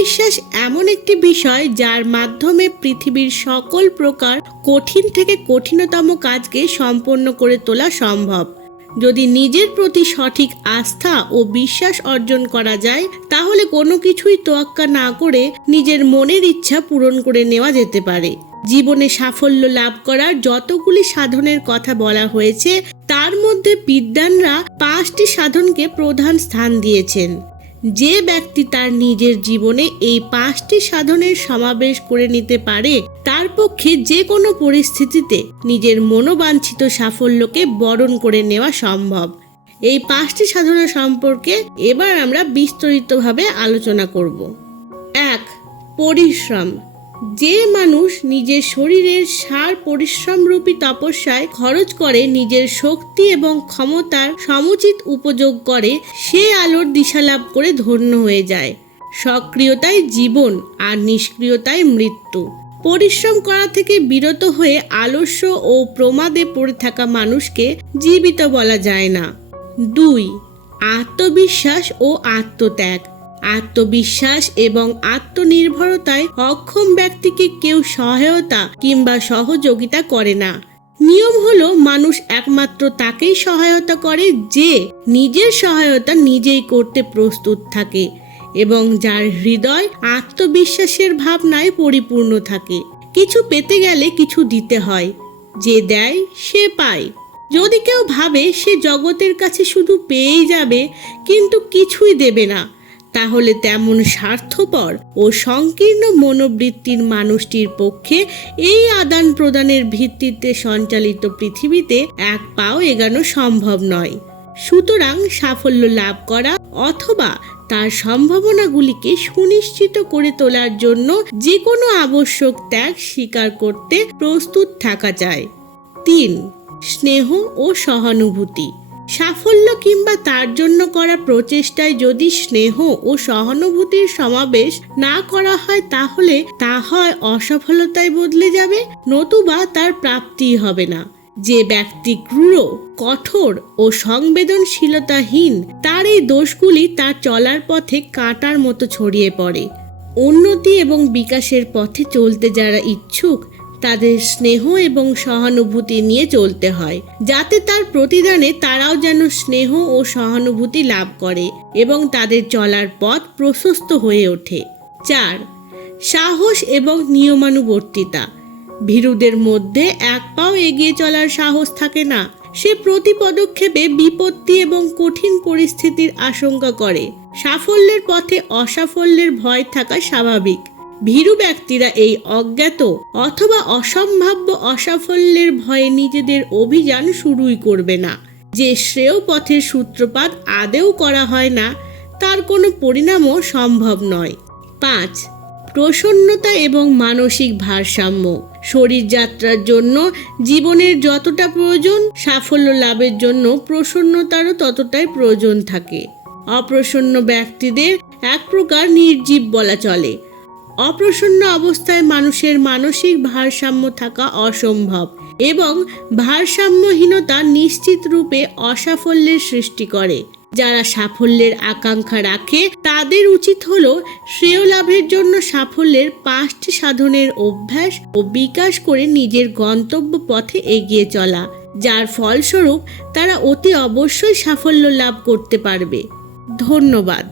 আত্মবিশ্বাস এমন একটি বিষয় যার মাধ্যমে পৃথিবীর সকল প্রকার কঠিন থেকে কঠিনতম কাজকে সম্পন্ন করে তোলা সম্ভব। যদি নিজের প্রতি সঠিক আস্থা ও বিশ্বাস অর্জন করা যায়, তাহলে কোনো কিছুই তোয়াক্কা না করে নিজের মনের ইচ্ছা পূরণ করে নেওয়া যেতে পারে। জীবনে সাফল্য লাভ করার যতগুলি সাধনের কথা বলা হয়েছে, তার মধ্যে বিদ্বানরা 5টি সাধনকে প্রধান স্থান দিয়েছেন। যে ব্যক্তি তার নিজের জীবনে এই 5টি সাধনের সমাবেশ করে নিতে পারে, তার পক্ষে যে কোনো পরিস্থিতিতে নিজের মনোবাঞ্ছিত সাফল্যকে বরণ করে নেওয়া সম্ভব। এই 5টি সাধনা সম্পর্কে এবার আমরা বিস্তারিতভাবে আলোচনা করব। 1. পরিশ্রম। যে মানুষ নিজের শরীরের সার পরিশ্রমরূপী তপস্যায় খরচ করে নিজের শক্তি এবং ক্ষমতার সমুচিত উপযোগ করে, সে আলোর দিশা লাভ করে ধন্য হয়ে যায়। সক্রিয়তায় জীবন আর নিষ্ক্রিয়তায় মৃত্যু। পরিশ্রম করা থেকে বিরত হয়ে আলস্য ও প্রমাদে পড়ে থাকা মানুষকে জীবিত বলা যায় না। 2. আত্মবিশ্বাস ও আত্মত্যাগ। আত্মবিশ্বাস এবং আত্মনির্ভরতায় অক্ষম ব্যক্তিকে কেউ সহায়তা কিংবা সহযোগিতা করে না। নিয়ম হলো, মানুষ একমাত্র তাকেই সহায়তা করে যে নিজের সহায়তা নিজেই করতে প্রস্তুত থাকে এবং যার হৃদয় আত্মবিশ্বাসের ভাবনায় পরিপূর্ণ থাকে। কিছু পেতে গেলে কিছু দিতে হয়। যে দেয় সে পায়। যদি কেউ ভাবে সে জগতের কাছে শুধু পেয়েই যাবে কিন্তু কিছুই দেবে না, তাহলে তেমন স্বার্থপর ও সংকীর্ণ মনোবৃত্তির মানুষটির পক্ষে এই আদান প্রদানের ভিত্তিতে সঞ্চালিত পৃথিবীতে এক পাও এগানো সম্ভব নয়। সুতরাং সাফল্য লাভ করা অথবা তার সম্ভাবনাগুলিকে সুনিশ্চিত করে তোলার জন্য যে কোনো আবশ্যক ত্যাগ স্বীকার করতে প্রস্তুত থাকা চাই। 3. স্নেহ ও সহানুভূতি। সাফল্য কিংবা তার জন্য করা প্রচেষ্টায় যদি স্নেহ ও সহানুভূতির সমাবেশ না করা হয়, তাহলে তা হয় অসফলতায় বদলে যাবে, নতুবা তার প্রাপ্তিই হবে না। যে ব্যক্তি ক্রূর, কঠোর ও সংবেদনশীলতাহীন, তার এই দোষগুলি তার চলার পথে কাঁটার মতো ছড়িয়ে পড়ে। উন্নতি এবং বিকাশের পথে চলতে যারা ইচ্ছুক, তাদের স্নেহ এবং সহানুভূতি নিয়ে চলতে হয়, যাতে তার প্রতিদানে তারাও যেন স্নেহ ও সহানুভূতি লাভ করে এবং তাদের চলার পথ প্রশস্ত হয়ে ওঠে। 4. সাহস এবং নিয়মানুবর্তিতা। ভীরুদের মধ্যে এক পাও এগিয়ে চলার সাহস থাকে না। সে প্রতি পদক্ষেপে বিপত্তি এবং কঠিন পরিস্থিতির আশঙ্কা করে। সাফল্যের পথে অসাফল্যের ভয় থাকা স্বাভাবিক। ভীরু ব্যক্তিরা এই অজ্ঞাত অথবা অসম্ভাব্য অসাফল্যের ভয়ে নিজেদের অভিযান শুরুই করবে না। যে শ্রেয় পথের সূত্রপাত আদেও করা হয় না, তার কোনো পরিণামও সম্ভব নয়। 5. প্রসন্নতা এবং মানসিক ভারসাম্য। শরীরযাত্রার জন্য জীবনের যতটা প্রয়োজন, সাফল্য লাভের জন্য প্রসন্নতারও ততটাই প্রয়োজন থাকে। অপ্রসন্ন ব্যক্তিদের এক প্রকার নির্জীব বলা চলে। অপ্রসন্ন অবস্থায় মানুষের মানসিক ভারসাম্য থাকা অসম্ভব এবং ভারসাম্যহীনতা নিশ্চিত রূপে অসাফল্যের সৃষ্টি করে। যারা সাফল্যের আকাঙ্ক্ষা রাখে, তাদের উচিত হলো শ্রেয় লাভের জন্য সাফল্যের 5টি সাধনের অভ্যাস ও বিকাশ করে নিজের গন্তব্য পথে এগিয়ে চলা, যার ফলস্বরূপ তারা অতি অবশ্যই সাফল্য লাভ করতে পারবে। ধন্যবাদ।